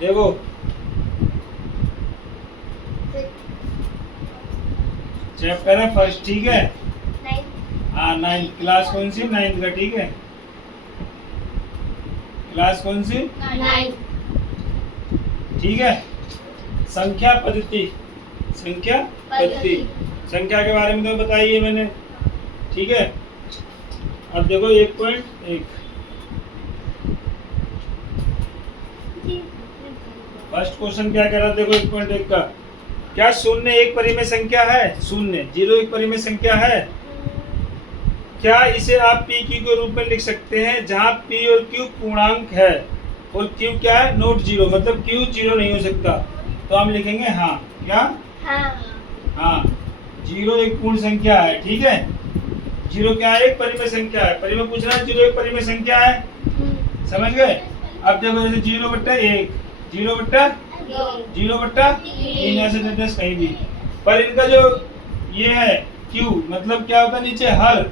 देखो चैप्टर है फर्स्ट, ठीक है। हाँ, 9th क्लास कौन सी? 9th का, ठीक है। क्लास कौन सी? 9। ठीक है। संख्या पद्धति, संख्या पद्धति, संख्या के बारे में तो बताइए मैंने, ठीक है। अब देखो 1.1 फर्स्ट क्वेश्चन क्या कह रहा है? देखो 1.1 का, क्या शून्य एक परिमेय संख्या है? शून्य, 0 एक परिमेय संख्या है? क्या इसे आप p q के रूप में लिख सकते हैं, जहां p और q पूर्णांक है और q क्या है? नॉट जीरो, मतलब q 0 नहीं हो सकता। तो हम लिखेंगे हाँ। क्या? हाँ, 0 एक पूर्ण संख्या है, ठीक है। 0 क्या है? एक परिमेय संख्या है। परिमेय पूछ रहा है, 0 एक परिमेय संख्या है, समझ गए। अब देखो जैसे 0/1, 0/3 ऐसे 10 कहीं भी, पर इनका जो ये है q, मतलब क्या होता है नीचे हर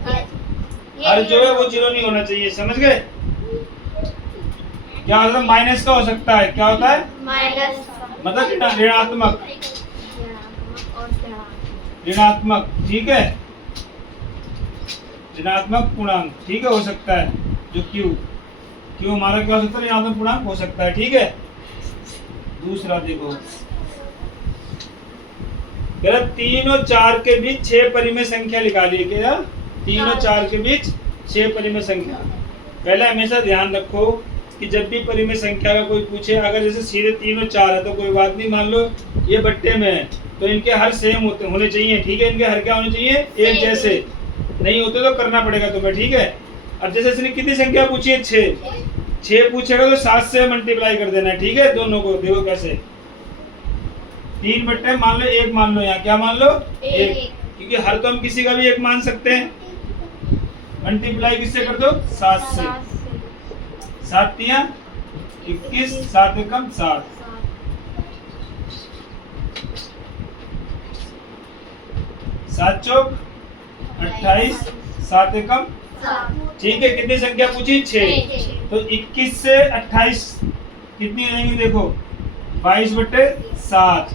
जो है वो 0 नहीं होना चाहिए, समझ गए। क्या होता है? माइनस का हो सकता है। क्या होता है? माइनस, मतलब ऋणात्मक, ऋणात्मक, ठीक है। ऋणात्मक पूर्णांक, ठीक है, हो सकता है। जो क्यू हमारा क्या हो सकता है? ऋणात्मक पूर्णांक हो सकता है, ठीक है। दूसरा देखो, 3 और 4 के बीच 6 परिमेय संख्या निकालिए। क्या? 3 और 4 के बीच 6 परिमेय संख्या। पहले हमेशा ध्यान रखो कि जब भी परिमेय संख्या का कोई पूछे, अगर जैसे सीधे 3 और 4 है तो कोई बात नहीं, मान लो ये बट्टे में है तो इनके हर सेम होने चाहिए, ठीक है। इनके हर क्या होने चाहिए? एक जैसे। नहीं होते तो करना पड़ेगा तुम्हें, ठीक है। अब जैसे इसने कितनी संख्या पूछी है? 6 पूछेगा तो 7 से मल्टीप्लाई कर देना है, ठीक है, दोनों को। देखो कैसे, 3 बट्टे मान लो 1 मान लो, यहाँ क्या मान लो? 1, क्योंकि हर तो हम किसी का भी 1 मान सकते हैं। मल्टीप्लाई किससे कर दो? 7 से। 7 तिया 21, 7 एकम 7, 7 चौक 28, 7 एकम, ठीक है। कितनी संख्या पूछी? 6। तो 21 से 28 कितनी रहेंगी? देखो 22/7,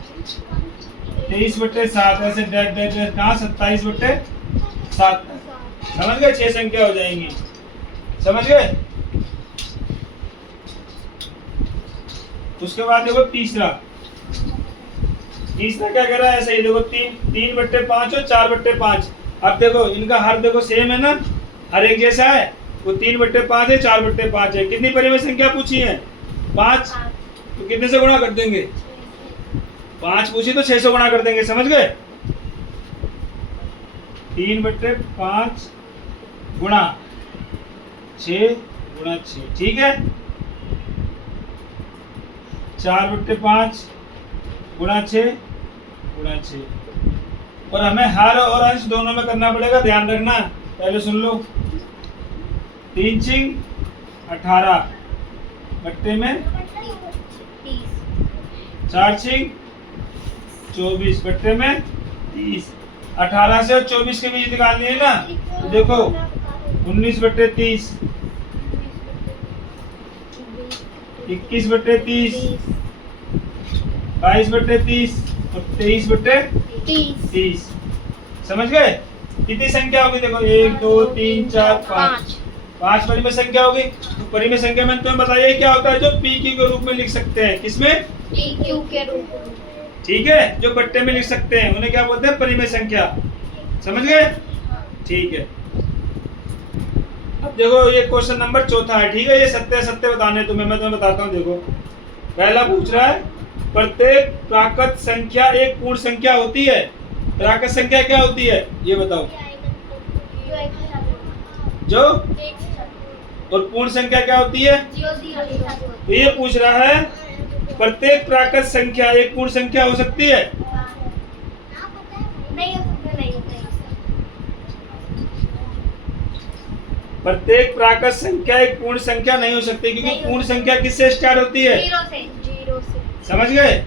23/7, ऐसे डेट डेट डेट कहाँ? 27/7 समझ गए? 6 संख्या हो जाएंगी, समझ गए। उसके बाद देखो तीसरा क्या कह रहा है? ऐसे ही देखो 3/5 और 4/5। अब देखो इनका हर देखो सेम है ना, हर एक जैसा है। वो 3/5 है, 4/5 है। कितनी परिमेय संख्या पूछी है? 5। तो कितने से गुणा कर देंगे? 5 पूछी तो 6 से गुणा कर देंगे, समझ गए। 3/5 गुणा 6 गुणा 6, ठीक है। 4/5 गुणा 6 गुणा 6। और हमें हर और अंश दोनों में करना पड़ेगा, ध्यान रखना। पहले सुन लो, 3 छिंग 18 बट्टे में 4 छिंग 24 बट्टे में 30। 18 से और 24 के बीच निकालनी है ना, तो देखो 19/30, 21/30, 22/30 और 23/30। समझ गए? कितनी संख्या होगी? देखो 1 2 3 4 5, 5 परिमेय संख्या होगी। तो परिमेय संख्या में तुम्हें बताइए क्या होता है? जो पी क्यू के रूप में लिख सकते हैं। किसमें? पी क्यू के रूप में, ठीक है। जो बट्टे में लिख सकते हैं उन्हें क्या बोलते हैं? परिमेय संख्या, समझ गए? ठीक है। अब देखो ये क्वेश्चन नंबर 4 है, ठीक है। ये सत्य सत्य बताने तुम्हें, मैं तुम्हें बताता हूँ। देखो पहला पूछ रहा है, प्रत्येक प्राकृत संख्या एक पूर्ण संख्या होती है। प्राकृत संख्या क्या होती है? ये बताओ। जो और पूर्ण संख्या क्या होती है? तो ये पूछ रहा है, प्रत्येक प्राकृत संख्या एक पूर्ण संख्या हो सकती है? प्रत्येक प्राकृत संख्या एक पूर्ण संख्या नहीं हो सकती, क्योंकि पूर्ण संख्या किससे स्टार्ट होती है? 0 से। समझ गए?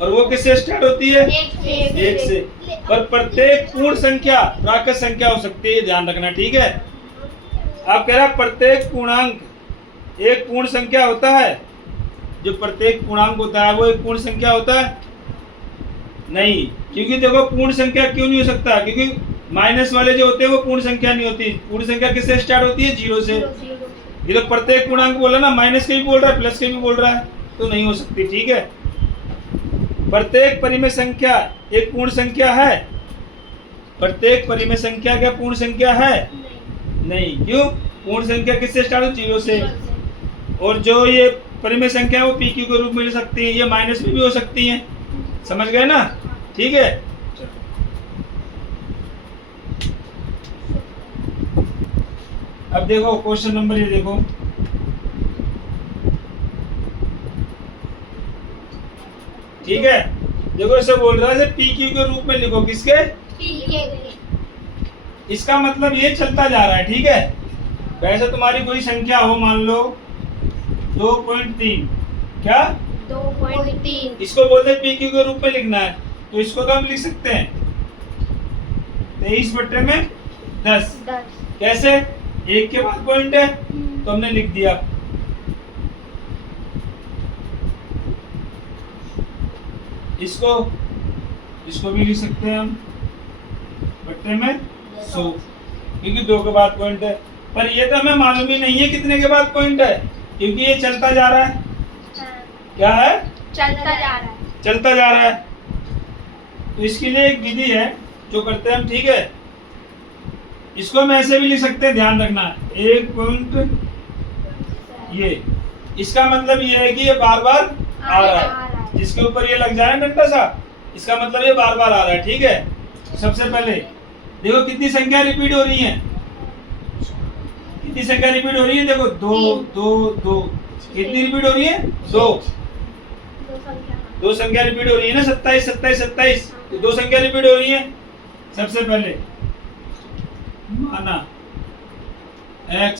और वो किससे स्टार्ट होती है? 1 से। पर प्रत्येक पूर्ण संख्या प्राकृत संख्या हो सकती है, ध्यान रखना, ठीक है। आप कह रहा प्रत्येक पूर्णांक एक पूर्ण संख्या होता है, जो प्रत्येक पूर्णांक होता है वो एक पूर्ण संख्या होता है? नहीं, क्योंकि देखो पूर्ण संख्या क्यों नहीं हो सकता, क्योंकि माइनस वाले जो होते हैं वो पूर्ण संख्या नहीं होती। पूर्ण संख्या किससे स्टार्ट होती है? 0 से। ये तो प्रत्येक पूर्णांक बोला ना, माइनस के भी बोल रहा है प्लस के भी बोल रहा है, तो नहीं हो सकती। ठीक है, प्रत्येक परिमेय संख्या एक पूर्ण संख्या है? प्रत्येक परिमेय संख्या क्या पूर्ण संख्या है? नहीं, क्यों? पूर्ण संख्या किससे स्टार्ट हो? 0 से। और जो ये परिमेय संख्या है वो पी क्यू के रूप में मिल सकती है, ये माइनस में भी हो सकती है। समझ गए ना? ठीक है, अब देखो क्वेश्चन नंबर ये देखो, ठीक है, देखो इसे बोल रहा है पी क्यू के रूप में लिखो। किसके? इसका मतलब ये चलता जा रहा है। ठीक है, वैसे तुम्हारी कोई संख्या हो, मान लो 2.3, क्या 2.3 इसको बोलते हैं पी क्यू के रूप में लिखना है, तो इसको तो हम लिख सकते हैं 23/10। कैसे? एक के बाद पॉइंट है तो हमने लिख दिया। इसको भी लिख सकते हैं हम बट्टे में 100, क्योंकि 2 के बाद पॉइंट है। पर ये तो हमें मालूम ही नहीं है कितने के बाद पॉइंट है, क्योंकि ये चलता जा रहा है। क्या है? चलता जा रहा है। चलता जा रहा है। तो इसके लिए एक विधि है जो करते हैं हम। ठीक है, इसको हम ऐसे भी लिख सकते हैं, ध्यान रखना, एक पॉइंट ये, इसका मतलब ये है कि ये बार बार आ रहा है। जिसके ऊपर ये लग जाए ना डंडा सा, इसका मतलब ये बार बार आ रहा है। ठीक है, सबसे पहले देखो कितनी संख्या रिपीट हो रही है। कितनी संख्या रिपीट हो रही है? देखो 2 2 2, कितनी रिपीट हो रही है? 2 दो संख्या रिपीट हो रही है ना, 27 27 27, तो 2 संख्या रिपीट हो रही है। सबसे पहले माना x